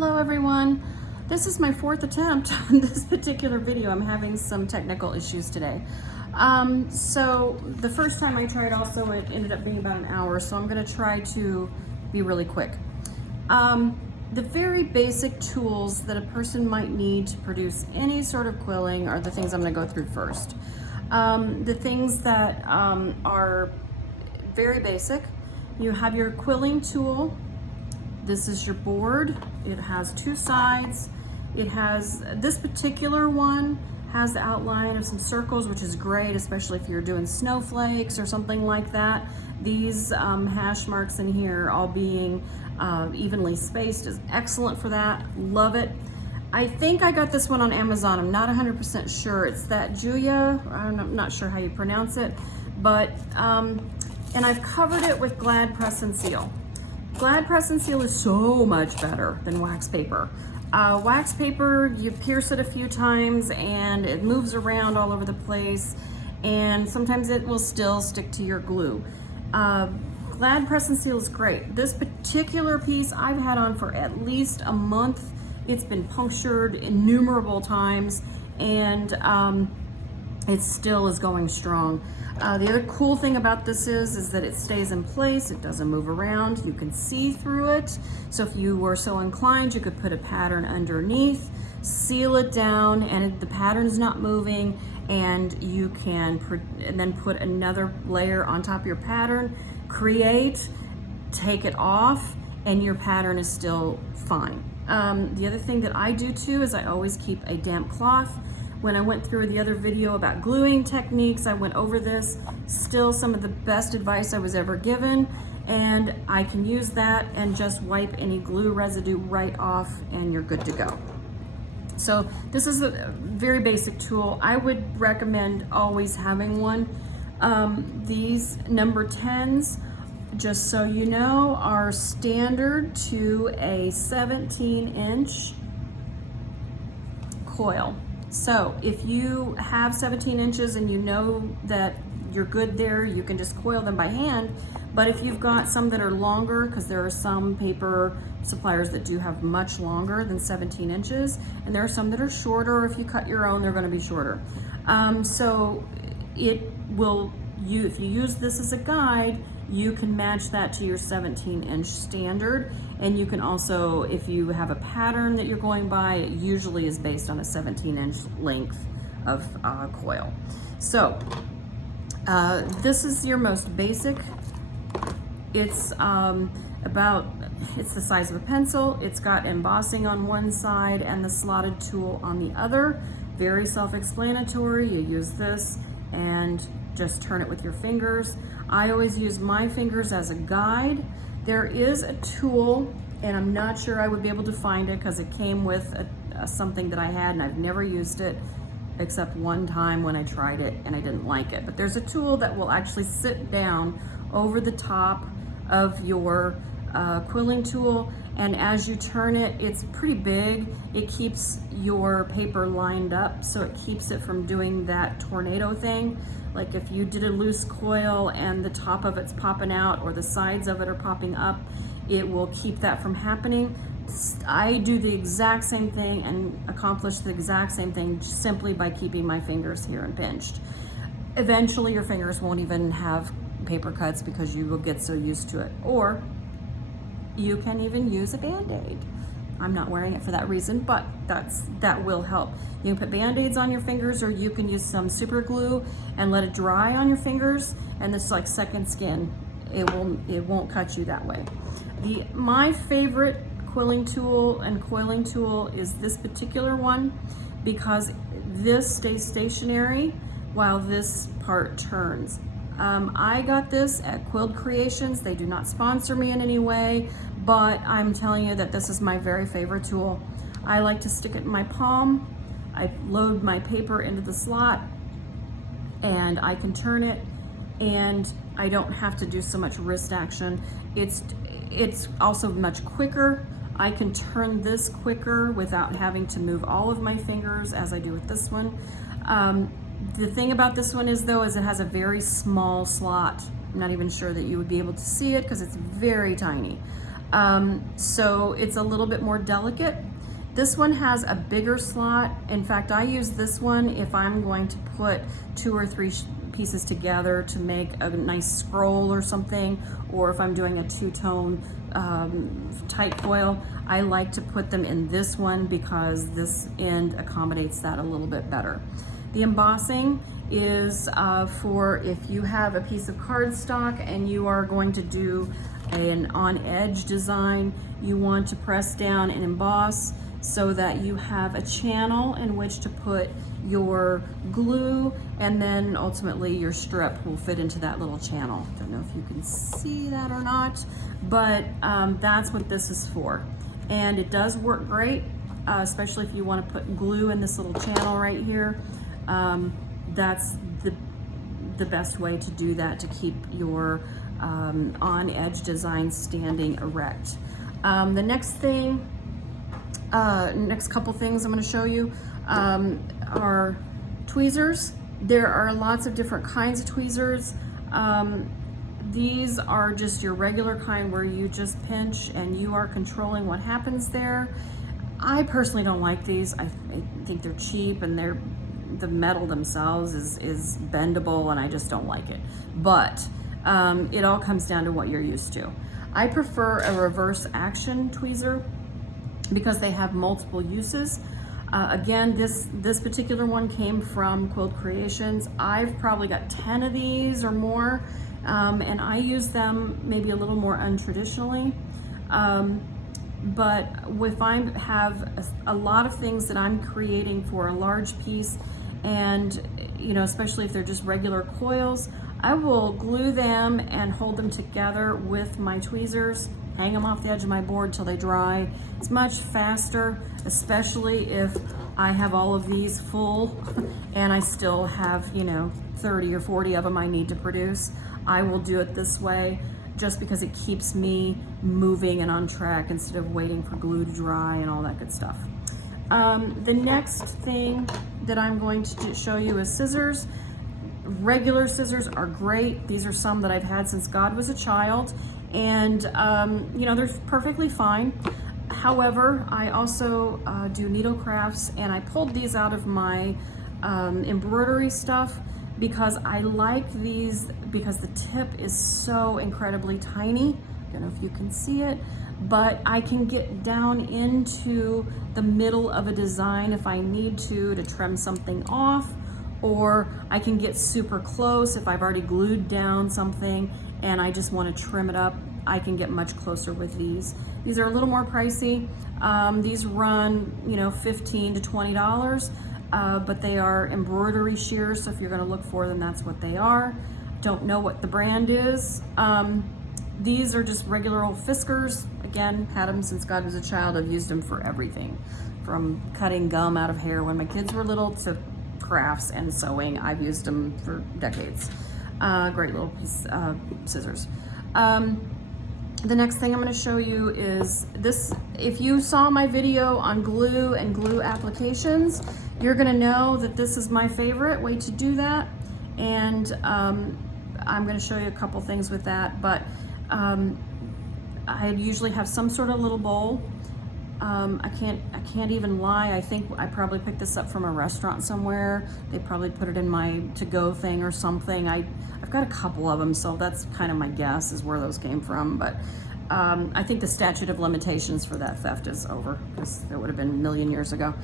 Hello everyone. This is my fourth attempt on this particular video. I'm having some technical issues today. So the first time I tried also it ended up being about an hour, so I'm going to try to be really quick. The very basic tools that a person might need to produce any sort of quilling are the things I'm going to go through first. The things that are very basic. You have your quilling tool. This is your board. It has two sides. It has, this particular one has the outline of some circles, which is great, especially if you're doing snowflakes or something like that. These hash marks in here all being evenly spaced is excellent for that. Love it. I think I got this one on Amazon. I'm not 100% sure. It's that Julia, I'm not sure how you pronounce it, but, and I've covered it with Glad Press and Seal. Glad Press and Seal is so much better than wax paper. Wax paper, you pierce it a few times and it moves around all over the place, and sometimes it will still stick to your glue. Glad Press and Seal is great. This particular piece I've had on for at least a month. It's been punctured innumerable times, and it still is going strong. The other cool thing about this is that it stays in place. It doesn't move around. You can see through it. So if you were so inclined, you could put a pattern underneath, seal it down, and the pattern's not moving, and you can and then put another layer on top of your pattern, create, take it off, and your pattern is still fine. The other thing that I do too is I always keep a damp cloth. When I went through the other video about gluing techniques, I went over this. Still some of the best advice I was ever given, and I can use that and just wipe any glue residue right off and you're good to go. So this is a very basic tool. I would recommend always having one. These number 10s, just so you know, are standard to a 17-inch coil. So if you have 17 inches and you know that you're good there, you can just coil them by hand. But if you've got some that are longer, because there are some paper suppliers that do have much longer than 17 inches, and there are some that are shorter. If you cut your own, they're going to be shorter. So it will, if you use this as a guide, you can match that to your 17-inch standard. And you can also, if you have a pattern that you're going by, it usually is based on a 17-inch length of coil. So this is your most basic. It's it's the size of a pencil. It's got embossing on one side and the slotted tool on the other. Very self-explanatory. You use this and just turn it with your fingers. I always use my fingers as a guide. There is a tool, and I'm not sure I would be able to find it because it came with something that I had and I've never used it except one time when I tried it and I didn't like it. But there's a tool that will actually sit down over the top of your quilling tool, and as you turn it, it's pretty big. It keeps your paper lined up, so it keeps it from doing that tornado thing. Like if you did a loose coil and the top of it's popping out or the sides of it are popping up, it will keep that from happening. I do the exact same thing and accomplish the exact same thing simply by keeping my fingers here and pinched. Eventually your fingers won't even have paper cuts because you will get so used to it. Or you can even use a Band-Aid. I'm not wearing it for that reason, but that will help. You can put Band-Aids on your fingers, or you can use some super glue and let it dry on your fingers, and this is like second skin. It won't cut you that way. My favorite quilling tool and coiling tool is this particular one, because this stays stationary while this part turns. I got this at Quilt Creations. They do not sponsor me in any way, but I'm telling you that this is my very favorite tool. I like to stick it in my palm. I load my paper into the slot and I can turn it, and I don't have to do so much wrist action. It's also much quicker. I can turn this quicker without having to move all of my fingers as I do with this one. The thing about this one is it has a very small slot. I'm not even sure that you would be able to see it because it's very tiny. So it's a little bit more delicate. This one has a bigger slot. In fact, I use this one if I'm going to put 2 or 3 pieces together to make a nice scroll or something, or if I'm doing a two-tone tight foil. I like to put them in this one because this end accommodates that a little bit better. The embossing is for if you have a piece of cardstock and you are going to do an on-edge design, you want to press down and emboss so that you have a channel in which to put your glue, and then ultimately your strip will fit into that little channel. Don't know if you can see that or not, but that's what this is for. And it does work great, especially if you want to put glue in this little channel right here. That's the best way to do that, to keep your on-edge design standing erect. The next thing, next couple things I'm going to show you are tweezers. There are lots of different kinds of tweezers. These are just your regular kind where you just pinch and you are controlling what happens there. I personally don't like these. I think they're cheap, and the metal themselves is bendable, and I just don't like it. But it all comes down to what you're used to. I prefer a reverse action tweezer because they have multiple uses. Again, this particular one came from Quilt Creations. I've probably got 10 of these or more, and I use them maybe a little more untraditionally. But if I have a lot of things that I'm creating for a large piece, and especially if they're just regular coils, I will glue them and hold them together with my tweezers, hang them off the edge of my board till they dry. It's much faster, especially if I have all of these full and I still have 30 or 40 of them I need to produce. I will do it this way just because it keeps me moving and on track instead of waiting for glue to dry and all that good stuff. The next thing that I'm going to show you is scissors. Regular scissors are great. These are some that I've had since God was a child, and they're perfectly fine. However, I also do needle crafts, and I pulled these out of my embroidery stuff because I like these because the tip is so incredibly tiny. Don't know if you can see it, but I can get down into the middle of a design if I need to trim something off, or I can get super close if I've already glued down something and I just want to trim it up. I can get much closer with these. These are a little more pricey. These run, $15 to $20, but they are embroidery shears, so if you're going to look for them, that's what they are. Don't know what the brand is. These are just regular old Fiskars. Again, had them since God was a child. I've used them for everything, from cutting gum out of hair when my kids were little to crafts and sewing. I've used them for decades. Great little piece scissors. The next thing I'm going to show you is this. If you saw my video on glue and glue applications, you're going to know that this is my favorite way to do that. And I'm going to show you a couple things with that, but I usually have some sort of little bowl. I can't even lie. I think I probably picked this up from a restaurant somewhere. They probably put it in my to-go thing or something. I've got a couple of them, so that's kind of my guess is where those came from. But I think the statute of limitations for that theft is over, because that would have been a million years ago.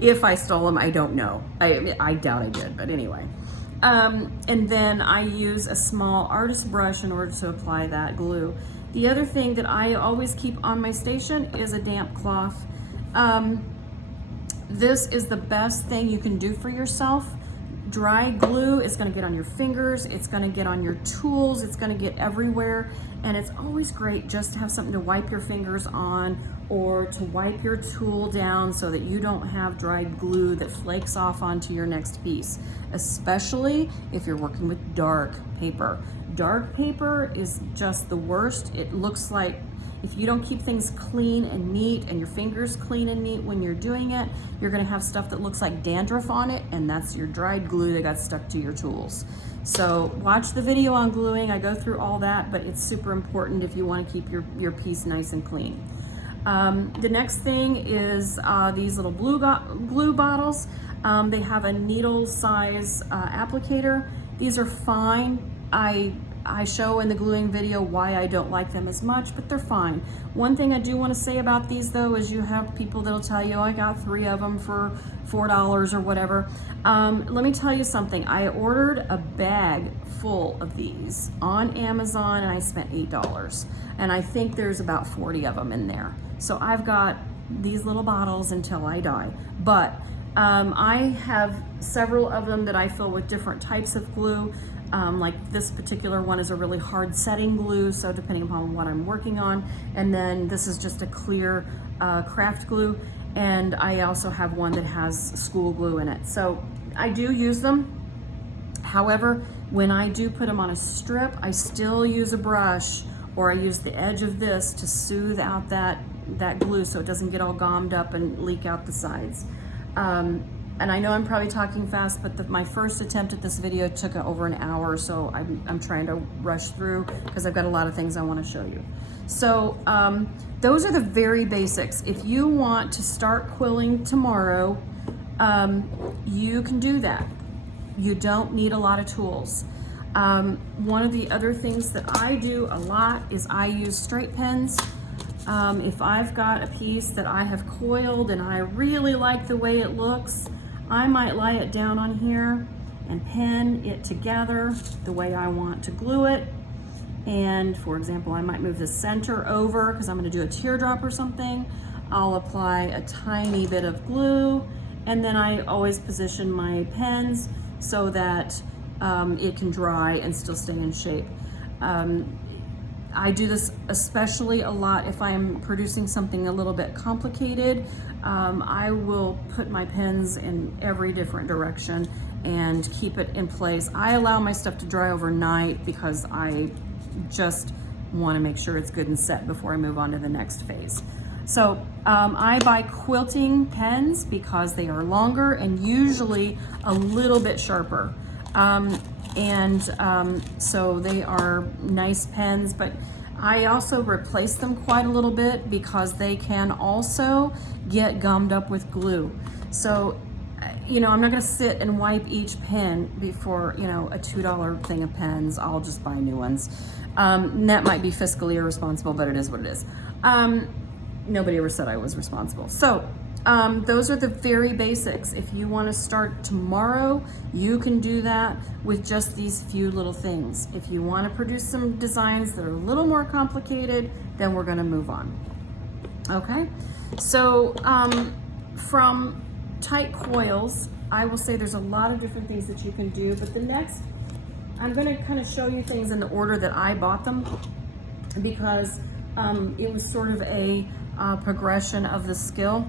If I stole them, I don't know. I doubt I did, but anyway. And then I use a small artist brush in order to apply that glue. The other thing that I always keep on my station is a damp cloth. This is the best thing you can do for yourself. Dry glue is going to get on your fingers, it's going to get on your tools, it's going to get everywhere, and it's always great just to have something to wipe your fingers on or to wipe your tool down so that you don't have dried glue that flakes off onto your next piece, especially if you're working with dark paper. Dark paper is just the worst. It looks like, if you don't keep things clean and neat and your fingers clean and neat when you're doing it, you're gonna have stuff that looks like dandruff on it, and that's your dried glue that got stuck to your tools. So watch the video on gluing. I go through all that, but it's super important if you want to keep your piece nice and clean. The next thing is these little glue bottles. They have a needle size applicator. These are fine. I show in the gluing video why I don't like them as much, but they're fine. One thing I do want to say about these though is you have people that'll tell you, I got 3 of them for $4 or whatever. Let me tell you something. I ordered a bag full of these on Amazon and I spent $8. And I think there's about 40 of them in there. So I've got these little bottles until I die. But I have several of them that I fill with different types of glue. Like this particular one is a really hard setting glue, so depending upon what I'm working on. And then this is just a clear craft glue. And I also have one that has school glue in it. So I do use them. However, when I do put them on a strip, I still use a brush, or I use the edge of this to soothe out that glue so it doesn't get all gommed up and leak out the sides. And I know I'm probably talking fast, but my first attempt at this video took over an hour, so I'm trying to rush through because I've got a lot of things I want to show you. So those are the very basics. If you want to start quilling tomorrow, you can do that. You don't need a lot of tools. One of the other things that I do a lot is I use straight pens. If I've got a piece that I have coiled and I really like the way it looks, I might lay it down on here and pen it together the way I want to glue it. And for example, I might move the center over because I'm going to do a teardrop or something. I'll apply a tiny bit of glue, and then I always position my pens so that it can dry and still stay in shape. I do this especially a lot if I'm producing something a little bit complicated. I will put my pens in every different direction and keep it in place. I allow my stuff to dry overnight because I just want to make sure it's good and set before I move on to the next phase. So I buy quilting pens because they are longer and usually a little bit sharper. So they are nice pens, but I also replace them quite a little bit because they can also get gummed up with glue. So, I'm not gonna sit and wipe each pen before, a $2 thing of pens. I'll just buy new ones. And that might be fiscally irresponsible, but it is what it is. Nobody ever said I was responsible. So, those are the very basics. If you want to start tomorrow, you can do that with just these few little things. If you want to produce some designs that are a little more complicated, then we're going to move on. Okay, so from tight coils, I will say there's a lot of different things that you can do, but the next, I'm going to kind of show you things in the order that I bought them because it was sort of a progression of the skill.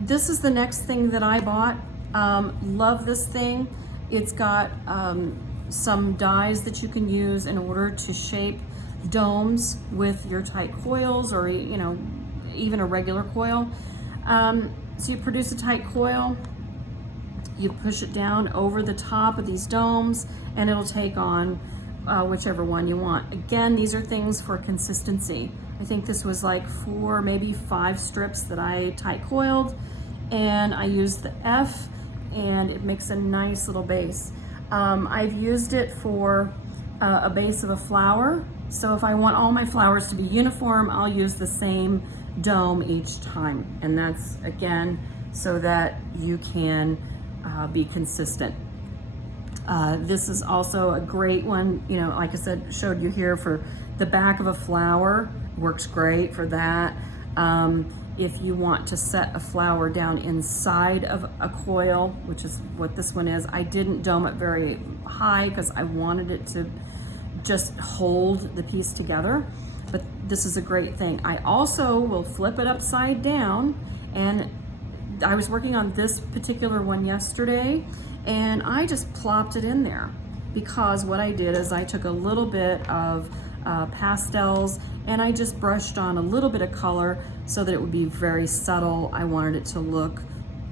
This is the next thing that I bought. Love this thing. It's got some dies that you can use in order to shape domes with your tight coils, or even a regular coil. So you produce a tight coil, you push it down over the top of these domes, and it'll take on whichever one you want. Again, these are things for consistency. I think this was like 4, maybe 5 strips that I tight coiled, and I used the F, and it makes a nice little base. I've used it for a base of a flower. So if I want all my flowers to be uniform, I'll use the same dome each time. And that's, again, so that you can be consistent. This is also a great one, like I said, showed you here for the back of a flower. Works great for that. If you want to set a flower down inside of a coil, which is what this one is, I didn't dome it very high because I wanted it to just hold the piece together, but this is a great thing. I also will flip it upside down, and I was working on this particular one yesterday, and I just plopped it in there because what I did is I took a little bit of pastels and I just brushed on a little bit of color so that it would be very subtle. I wanted it to look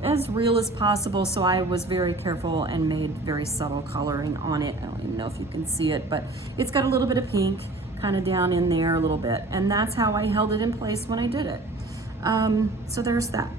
as real as possible, so I was very careful and made very subtle coloring on it. I don't even know if you can see it, but it's got a little bit of pink kind of down in there a little bit, and that's how I held it in place when I did it. So there's that.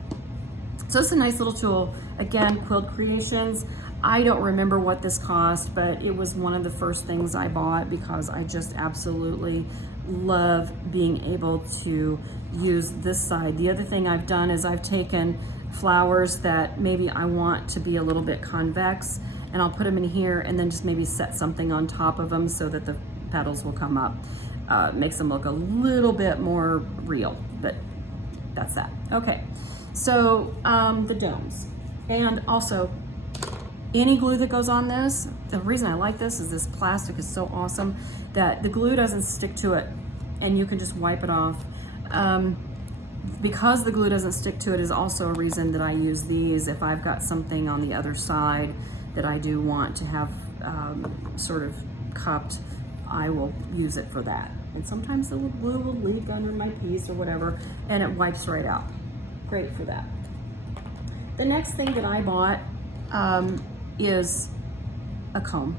So it's a nice little tool. Again, Quilt Creations. I don't remember what this cost, but it was one of the first things I bought because I just absolutely love being able to use this side. The other thing I've done is I've taken flowers that maybe I want to be a little bit convex, and I'll put them in here and then just maybe set something on top of them so that the petals will come up. Makes them look a little bit more real, but that's that. Okay, so the domes. And also, any glue that goes on this, the reason I like this is this plastic is so awesome that the glue doesn't stick to it and you can just wipe it off. Because the glue doesn't stick to it is also a reason that I use these if I've got something on the other side that I do want to have sort of cupped. I will use it for that. And sometimes the glue will leak under my piece or whatever, and it wipes right out. Great for that. The next thing that I bought is a comb.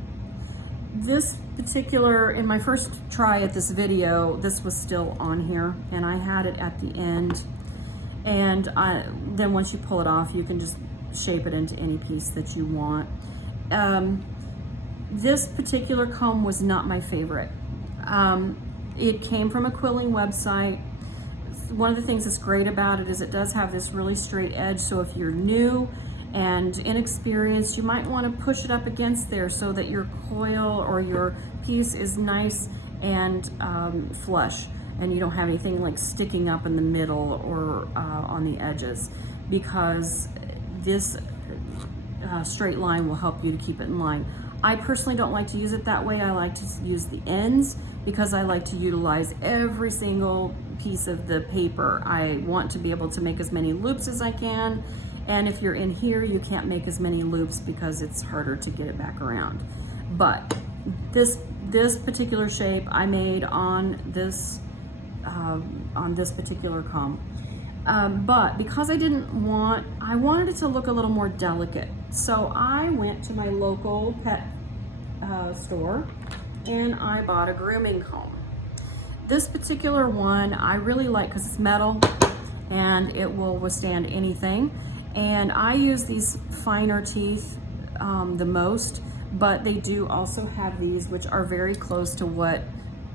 This particular, in my first try at this video, this was still on here, and I had it at the end. And then once you pull it off, you can just shape it into any piece that you want. This particular comb was not my favorite. It came from a quilling website. One of the things that's great about it is it does have this really straight edge, so if you're new and inexperienced, you might want to push it up against there so that your coil or your piece is nice and flush, and you don't have anything like sticking up in the middle or on the edges, because this straight line will help you to keep it in line. I personally don't like to use it that way. I like to use the ends because I like to utilize every single piece of the paper. I want to be able to make as many loops as I can, and if you're in here, you can't make as many loops because it's harder to get it back around. But this particular shape I made on this particular comb. But because I wanted it to look a little more delicate. So I went to my local pet store and I bought a grooming comb. This particular one I really like because it's metal and it will withstand anything. And I use these finer teeth the most, but they do also have these which are very close to what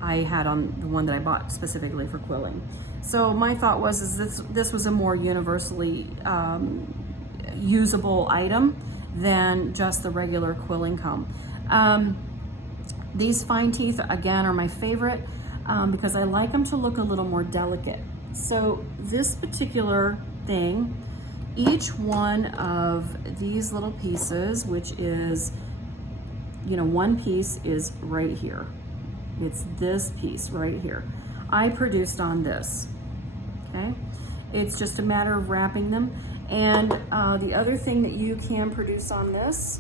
I had on the one that I bought specifically for quilling. So my thought was this was a more universally usable item than just the regular quilling comb. These fine teeth again are my favorite because I like them to look a little more delicate. So this particular thing, each one of these little pieces, which is, you know, one piece is right here. It's this piece right here. I produced on this, okay? It's just a matter of wrapping them. And the other thing that you can produce on this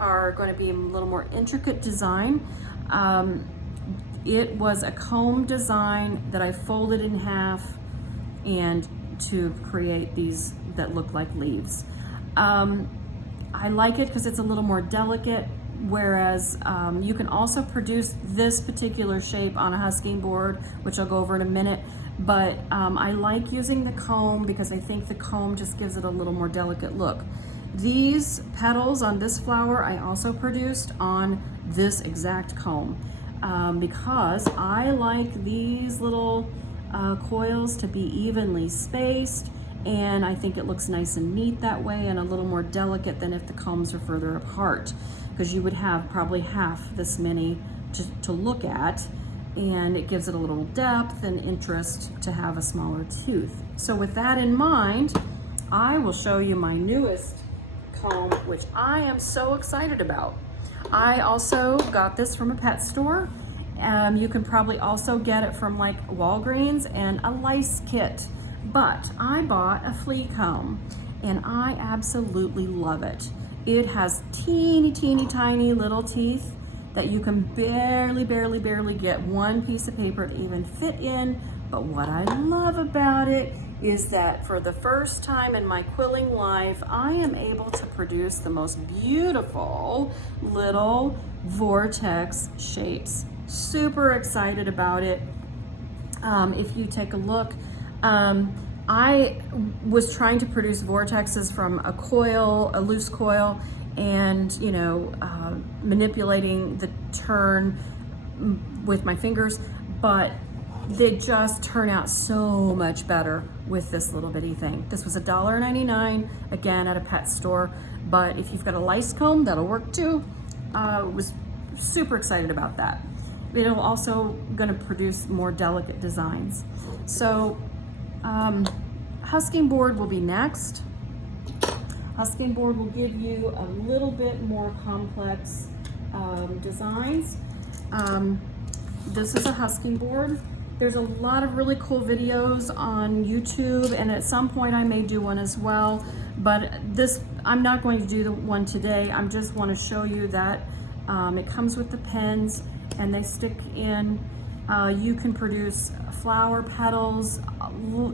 are going to be a little more intricate design. It was a comb design that I folded in half and to create these that look like leaves. I like it because it's a little more delicate, whereas you can also produce this particular shape on a husking board, which I'll go over in a minute. But I like using the comb because I think the comb just gives it a little more delicate look. These petals on this flower I also produced on this exact comb because I like these little coils to be evenly spaced, and I think it looks nice and neat that way and a little more delicate than if the combs are further apart, because you would have probably half this many to look at, and it gives it a little depth and interest to have a smaller tooth. So with that in mind, I will show you my newest comb, which I am so excited about. I also got this from a pet store. You can probably also get it from like Walgreens and a lice kit. But I bought a flea comb and I absolutely love it. It has teeny tiny little teeth that you can barely get one piece of paper to even fit in. But what I love about it is that for the first time in my quilling life, I am able to produce the most beautiful little vortex shapes. Super excited about it. If you take a look, I was trying to produce vortexes from a coil, a loose coil, and manipulating the turn with my fingers, but they just turn out so much better with this little bitty thing. This was $1.99, again at a pet store, but if you've got a lice comb, that'll work too. Was super excited about that. It'll also gonna produce more delicate designs. So husking board will be next. Husking board will give you a little bit more complex designs. This is a husking board. There's a lot of really cool videos on YouTube, and at some point I may do one as well, but I'm not going to do the one today. I just want to show you that it comes with the pins and they stick in. You can produce flower petals,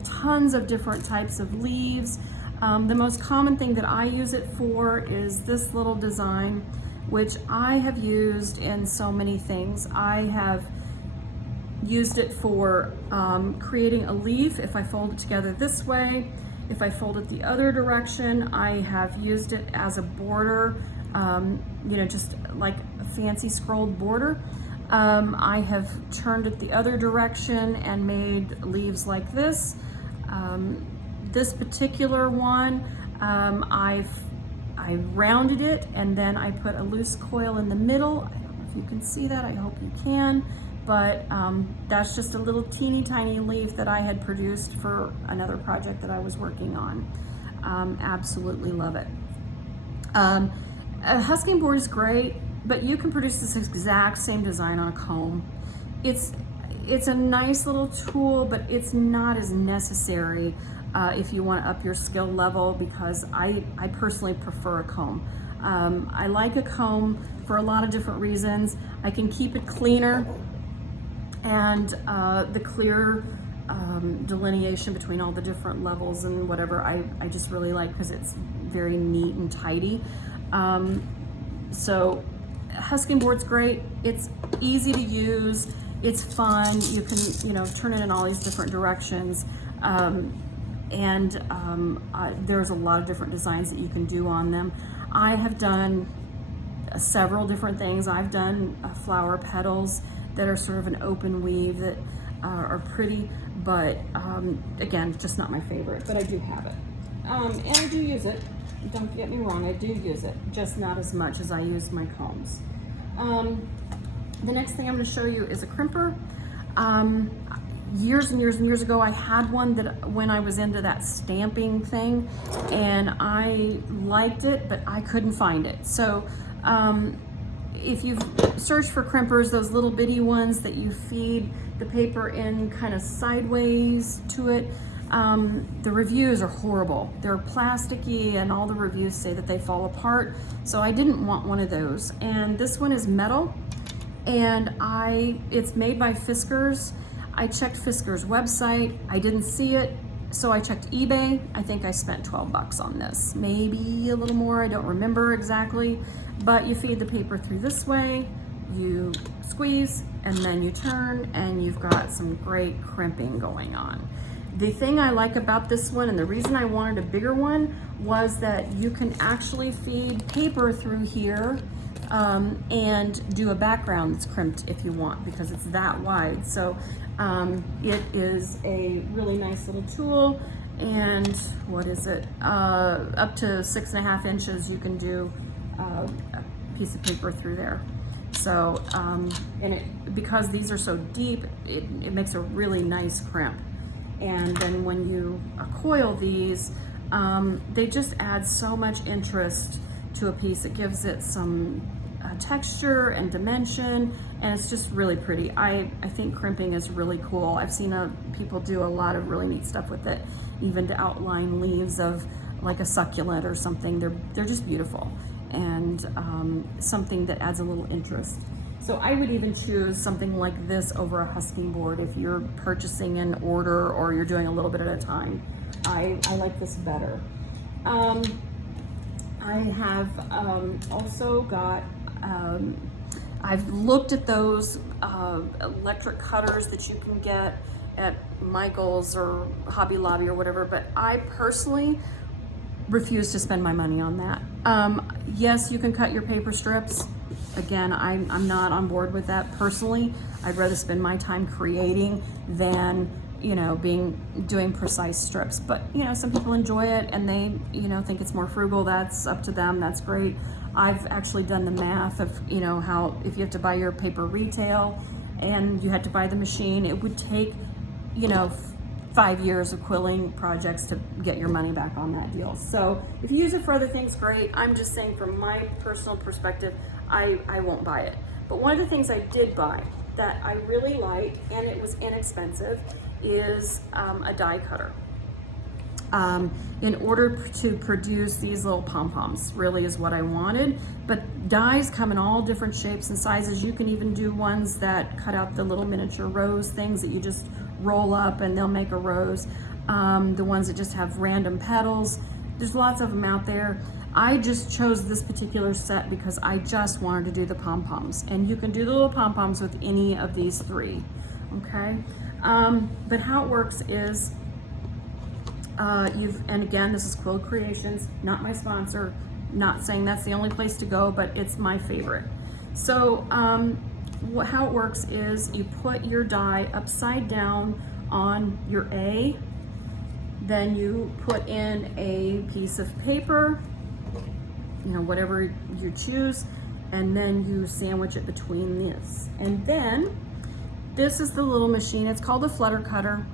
tons of different types of leaves. The most common thing that I use it for is this little design, which I have used in so many things. I have used it for creating a leaf if I fold it together this way. If I fold it the other direction, I have used it as a border, just like a fancy scrolled border. I have turned it the other direction and made leaves like this. This particular one, I rounded it and then I put a loose coil in the middle. I don't know if you can see that, I hope you can. But that's just a little teeny tiny leaf that I had produced for another project that I was working on. Absolutely love it. A husking board is great, but you can produce this exact same design on a comb. It's a nice little tool, but it's not as necessary if you want to up your skill level, because I personally prefer a comb. I like a comb for a lot of different reasons. I can keep it cleaner, and the clear delineation between all the different levels and whatever I just really like, because it's very neat and tidy. So husking board's great. It's easy to use. It's fun. You can turn it in all these different directions. There's a lot of different designs that you can do on them. I have done several different things. I've done flower petals that are sort of an open weave that are pretty, but again, just not my favorite, but I do have it. And I do use it. Don't get me wrong, I do use it, just not as much as I use my combs. The next thing I'm going to show you is a crimper. Years and years and years ago, I had one that when I was into that stamping thing, and I liked it, but I couldn't find it. So if you've searched for crimpers, those little bitty ones that you feed the paper in kind of sideways to it, the reviews are horrible. They're plasticky, and all the reviews say that they fall apart. So I didn't want one of those. And this one is metal, and it's made by Fiskars. I checked Fiskars' website, I didn't see it, so I checked eBay. I think I spent 12 bucks on this, maybe a little more, I don't remember exactly. But you feed the paper through this way, you squeeze, and then you turn, and you've got some great crimping going on. The thing I like about this one, and the reason I wanted a bigger one, was that you can actually feed paper through here and do a background that's crimped if you want, because it's that wide. So it is a really nice little tool, and what is it? Up to 6.5 inches you can do a piece of paper through there. So, because these are so deep, it makes a really nice crimp. And then when you coil these, they just add so much interest to a piece. It gives it some texture and dimension, and it's just really pretty. I think crimping is really cool. I've seen people do a lot of really neat stuff with it, even to outline leaves of like a succulent or something. They're just beautiful, and something that adds a little interest. So I would even choose something like this over a husking board if you're purchasing in order or you're doing a little bit at a time. I like this better. I have also got, I've looked at those electric cutters that you can get at Michael's or Hobby Lobby or whatever, but I personally refuse to spend my money on that. Yes, you can cut your paper strips. Again, I'm not on board with that personally. I'd rather spend my time creating than, you know, doing precise strips. But, you know, some people enjoy it and they, you know, think it's more frugal. That's up to them. That's great. I've actually done the math of, you know, how if you have to buy your paper retail and you had to buy the machine, it would take, you know, 5 years of quilling projects to get your money back on that deal. So if you use it for other things, great. I'm just saying from my personal perspective, I won't buy it. But one of the things I did buy that I really like, and it was inexpensive, is a die cutter. In order to produce these little pom-poms, really is what I wanted. But dies come in all different shapes and sizes. You can even do ones that cut out the little miniature rose things that you just roll up and they'll make a rose. The ones that just have random petals. There's lots of them out there. I just chose this particular set because I just wanted to do the pom-poms. And you can do the little pom-poms with any of these three, okay? But how it works is, and again, this is Quill Creations, not my sponsor, not saying that's the only place to go, but it's my favorite. So how it works is you put your die upside down on your A, then you put in a piece of paper, you know, whatever you choose, and then you sandwich it between this. And then this is the little machine. It's called a flutter cutter.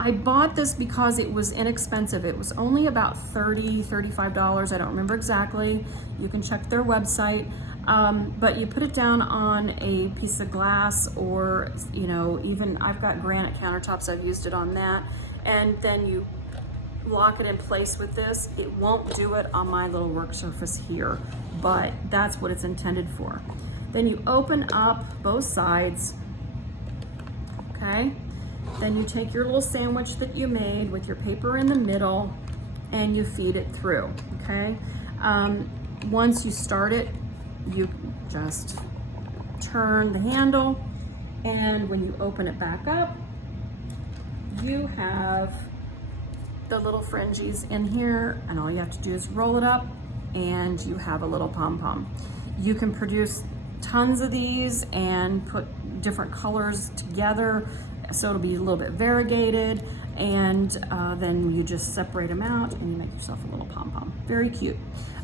I bought this because it was inexpensive. It was only about $30, $35. I don't remember exactly. You can check their website. But you put it down on a piece of glass, or, you know, even I've got granite countertops. I've used it on that. And then you lock it in place with this. It won't do it on my little work surface here, but that's what it's intended for. Then you open up both sides, okay? Then you take your little sandwich that you made with your paper in the middle and you feed it through, okay? Once you start it, you just turn the handle, and when you open it back up, you have the little fringes in here, and all you have to do is roll it up and you have a little pom-pom. You can produce tons of these and put different colors together, so it'll be a little bit variegated, and then you just separate them out and you make yourself a little pom-pom. Very cute.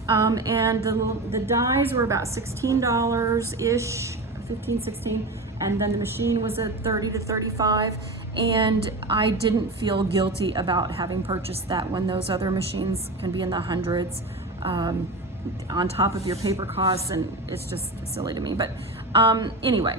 And the dies were about $16-ish, 15, 16, and then the machine was at 30 to 35, and I didn't feel guilty about having purchased that when those other machines can be in the hundreds on top of your paper costs, and it's just silly to me. But anyway,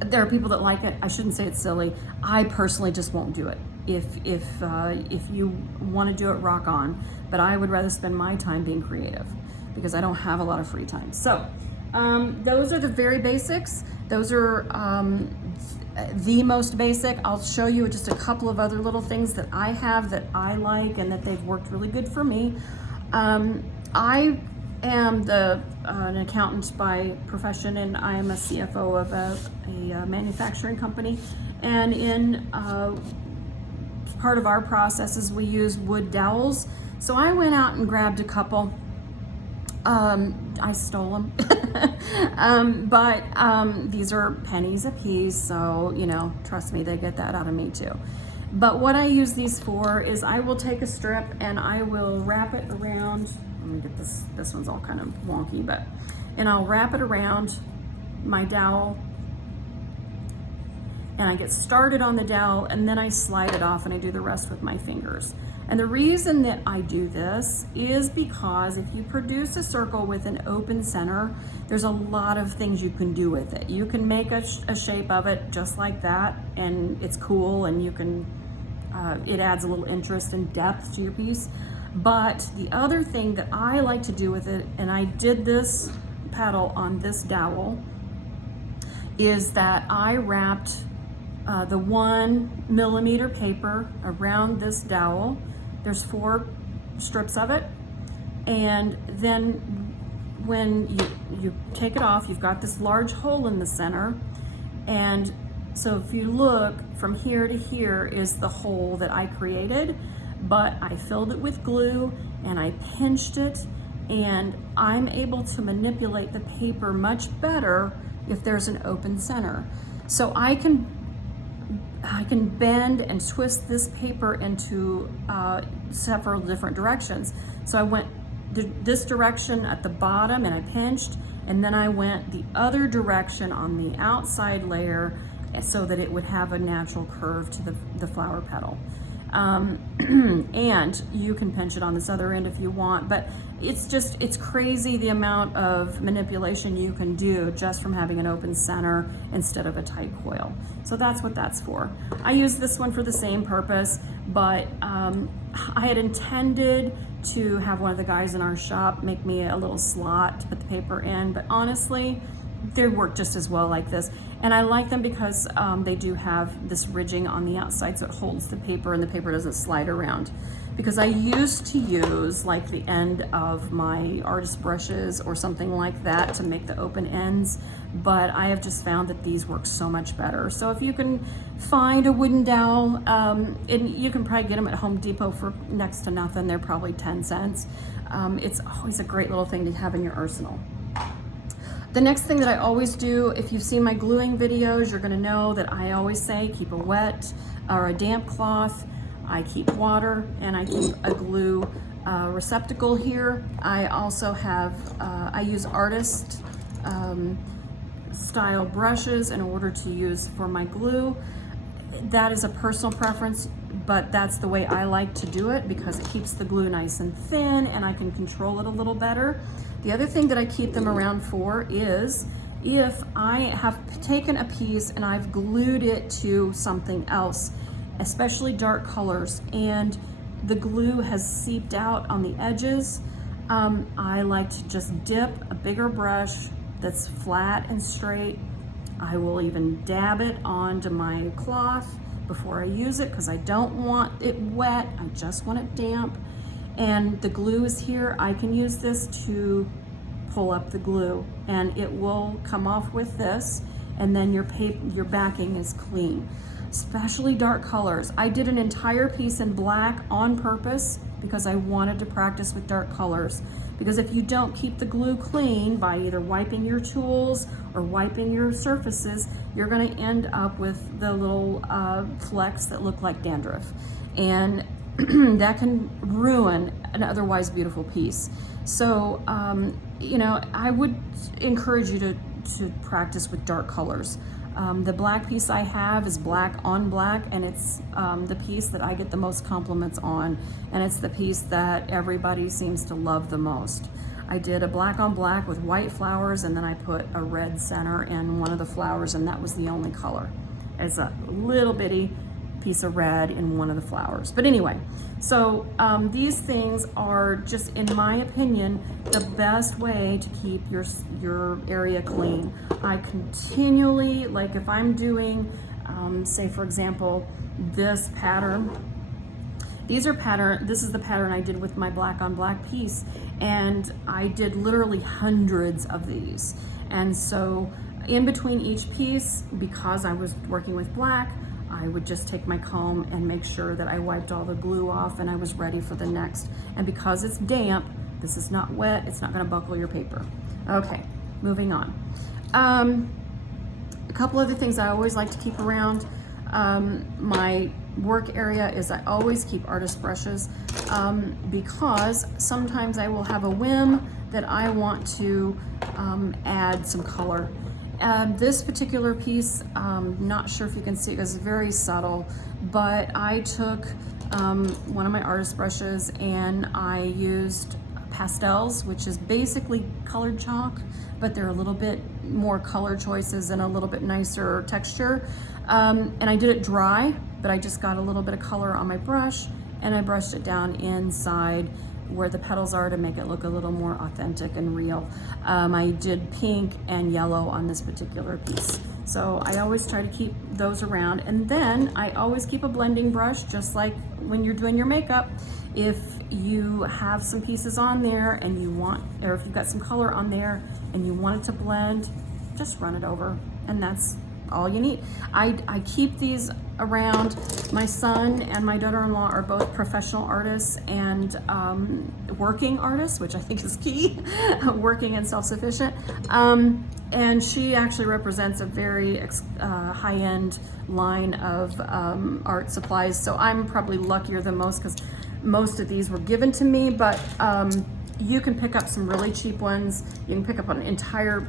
there are people that like it. I shouldn't say it's silly. I personally just won't do it. If you want to do it, rock on. But I would rather spend my time being creative because I don't have a lot of free time. So those are the very basics. Those are the most basic. I'll show you just a couple of other little things that I have that I like and that they've worked really good for me. I am an accountant by profession, and I am a CFO of a manufacturing company. And in part of our processes, we use wood dowels. So I went out and grabbed a couple. I stole them, but these are pennies a piece, so, you know, trust me, they get that out of me too. But what I use these for is I will take a strip and I will wrap it around. Let me get this one's all kind of wonky, and I'll wrap it around my dowel, and I get started on the dowel, and then I slide it off and I do the rest with my fingers. And the reason that I do this is because if you produce a circle with an open center, there's a lot of things you can do with it. You can make a shape of it just like that, and it's cool, and you can, it adds a little interest and depth to your piece. But the other thing that I like to do with it, and I did this petal on this dowel, is that I wrapped the 1mm paper around this dowel. There's 4 strips of it, and then when you take it off, you've got this large hole in the center, and so if you look from here to here is the hole that I created, but I filled it with glue and I pinched it, and I'm able to manipulate the paper much better if there's an open center. So I can bend and twist this paper into several different directions. So I went this direction at the bottom and I pinched, and then I went the other direction on the outside layer so that it would have a natural curve to the flower petal. And you can pinch it on this other end if you want, but it's crazy the amount of manipulation you can do just from having an open center instead of a tight coil. So that's what that's for. I use this one for the same purpose, but I had intended to have one of the guys in our shop make me a little slot to put the paper in, but honestly, they work just as well like this. And I like them because they do have this ridging on the outside so it holds the paper and the paper doesn't slide around. Because I used to use like the end of my artist brushes or something like that to make the open ends, but I have just found that these work so much better. So if you can find a wooden dowel, and you can probably get them at Home Depot for next to nothing, they're probably 10 cents. It's always a great little thing to have in your arsenal. The next thing that I always do, if you've seen my gluing videos, you're gonna know that I always say keep a wet or a damp cloth. I keep water, and I keep a glue receptacle here. I also have, I use artist style brushes in order to use for my glue. That is a personal preference, but that's the way I like to do it because it keeps the glue nice and thin and I can control it a little better. The other thing that I keep them around for is if I have taken a piece and I've glued it to something else, especially dark colors, and the glue has seeped out on the edges, I like to just dip a bigger brush that's flat and straight. I will even dab it onto my cloth before I use it because I don't want it wet, I just want it damp. And the glue is here. I can use this to pull up the glue and it will come off with this, and then your backing is clean. Especially dark colors. I did an entire piece in black on purpose because I wanted to practice with dark colors. Because if you don't keep the glue clean by either wiping your tools or wiping your surfaces, you're gonna end up with the little flecks that look like dandruff. And that can ruin an otherwise beautiful piece. So, you know, I would encourage you to practice with dark colors. The black piece I have is black on black, and it's the piece that I get the most compliments on, and it's the piece that everybody seems to love the most. I did a black on black with white flowers, and then I put a red center in one of the flowers, and that was the only color. It's a little bitty piece of red in one of the flowers. But anyway, so these things are just, in my opinion, the best way to keep your area clean. I continually, like if I'm doing, say for example, this pattern, this is the pattern I did with my black on black piece, and I did literally hundreds of these. And so in between each piece, because I was working with black, I would just take my comb and make sure that I wiped all the glue off and I was ready for the next. And because it's damp, this is not wet, it's not gonna buckle your paper. Okay, moving on. A couple other things I always like to keep around my work area is I always keep artist brushes because sometimes I will have a whim that I want to add some color. This particular piece, not sure if you can see it because it's very subtle, but I took one of my artist brushes and I used pastels, which is basically colored chalk, but they're a little bit more color choices and a little bit nicer texture. And I did it dry, but I just got a little bit of color on my brush and I brushed it down inside where the petals are to make it look a little more authentic and real. I did pink and yellow on this particular piece. So I always try to keep those around. And then I always keep a blending brush, just like when you're doing your makeup. If you have some pieces on there and you want, or if you've got some color on there and you want it to blend, just run it over, and that's all you need. I keep these around. My son and my daughter-in-law are both professional artists and working artists, which I think is key, working and self-sufficient. And she actually represents a very high-end line of art supplies. So I'm probably luckier than most because most of these were given to me, but you can pick up some really cheap ones. You can pick up an entire,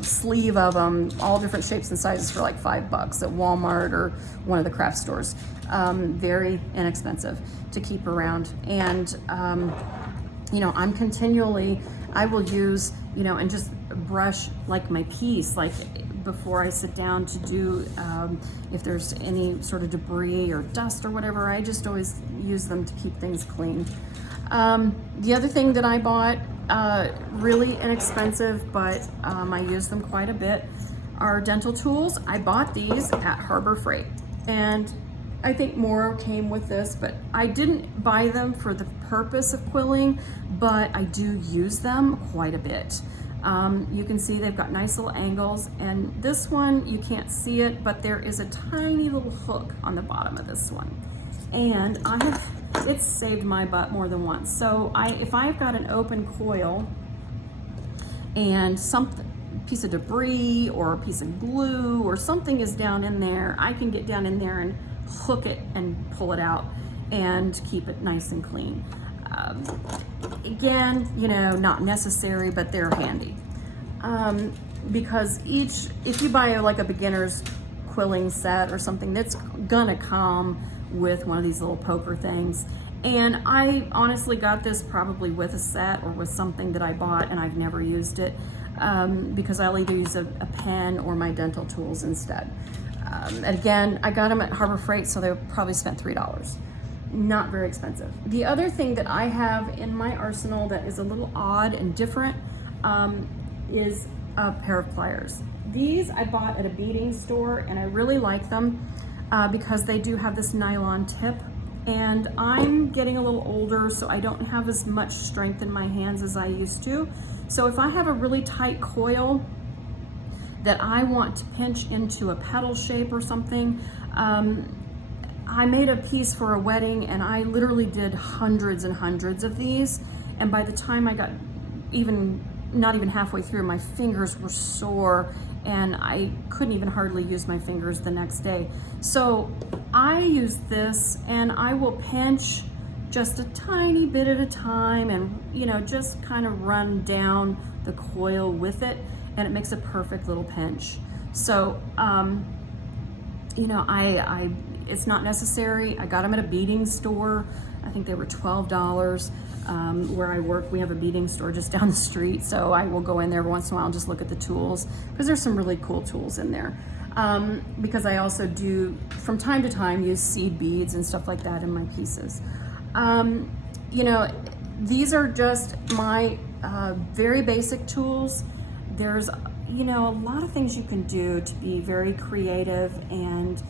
sleeve of them, all different shapes and sizes for like $5 at Walmart or one of the craft stores. Very inexpensive to keep around. And, I'm continually, I will use, and just brush like my piece, like before I sit down to do, if there's any sort of debris or dust or whatever, I just always use them to keep things clean. The other thing that I bought, really inexpensive, but I use them quite a bit, are dental tools. I bought these at Harbor Freight, and I think more came with this, but I didn't buy them for the purpose of quilling, but I do use them quite a bit. You can see they've got nice little angles, and this one, you can't see it, but there is a tiny little hook on the bottom of this one. And it's saved my butt more than once. So if I've got an open coil and piece of debris or a piece of glue or something is down in there, I can get down in there and hook it and pull it out and keep it nice and clean. Again, not necessary, but they're handy. Because if you buy like a beginner's quilling set or something, that's gonna come with one of these little poker things. And I honestly got this probably with a set or with something that I bought and I've never used it, because I'll either use a pen or my dental tools instead. And again, I got them at Harbor Freight, so they probably spent $3. Not very expensive. The other thing that I have in my arsenal that is a little odd and different is a pair of pliers. These I bought at a beading store, and I really like them because they do have this nylon tip, and I'm getting a little older, so I don't have as much strength in my hands as I used to. So if I have a really tight coil that I want to pinch into a petal shape or something, I made a piece for a wedding, and I literally did hundreds and hundreds of these, and by the time I got not even halfway through, my fingers were sore and I couldn't even hardly use my fingers the next day. So I use this, and I will pinch just a tiny bit at a time, and just kind of run down the coil with it, and it makes a perfect little pinch. So it's not necessary. I got them at a beading store. I think they were $12. Where I work, we have a beading store just down the street, so I will go in there every once in a while and just look at the tools, because there's some really cool tools in there. Because I also do, from time to time, use seed beads and stuff like that in my pieces. These are just my very basic tools. There's, a lot of things you can do to be very creative and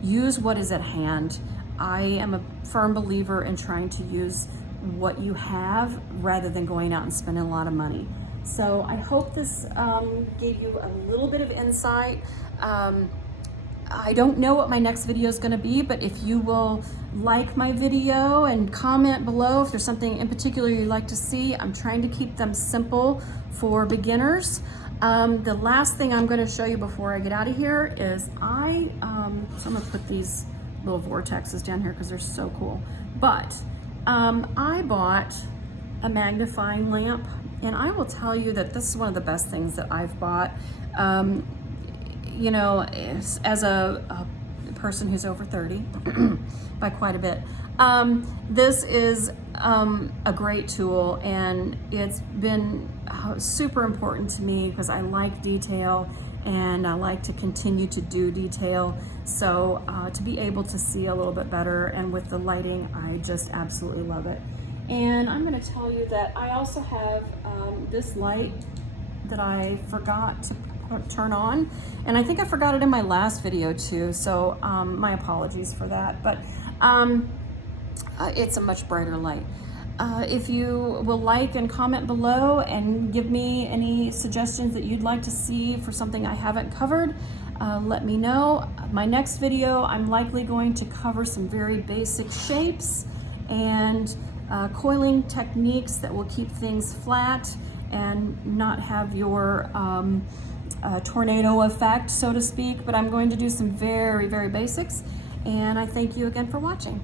use what is at hand. I am a firm believer in trying to use what you have rather than going out and spending a lot of money. So I hope this gave you a little bit of insight. I don't know what my next video is going to be, but if you will like my video and comment below if there's something in particular you'd like to see. I'm trying to keep them simple for beginners. The last thing I'm going to show you before I get out of here is so I'm going to put these little vortexes down here because they're so cool. But I bought a magnifying lamp, and I will tell you that this is one of the best things that I've bought. As a person who's over 30 by quite a bit, this is a great tool, and it's been super important to me because I like detail and I like to continue to do detail. So to be able to see a little bit better, and with the lighting, I just absolutely love it. And I'm going to tell you that I also have this light that I forgot to turn on. And I think I forgot it in my last video too, so my apologies for that. But it's a much brighter light. If you will like and comment below and give me any suggestions that you'd like to see for something I haven't covered, let me know. My next video, I'm likely going to cover some very basic shapes and coiling techniques that will keep things flat and not have your tornado effect, so to speak. But I'm going to do some very, very basics. And I thank you again for watching.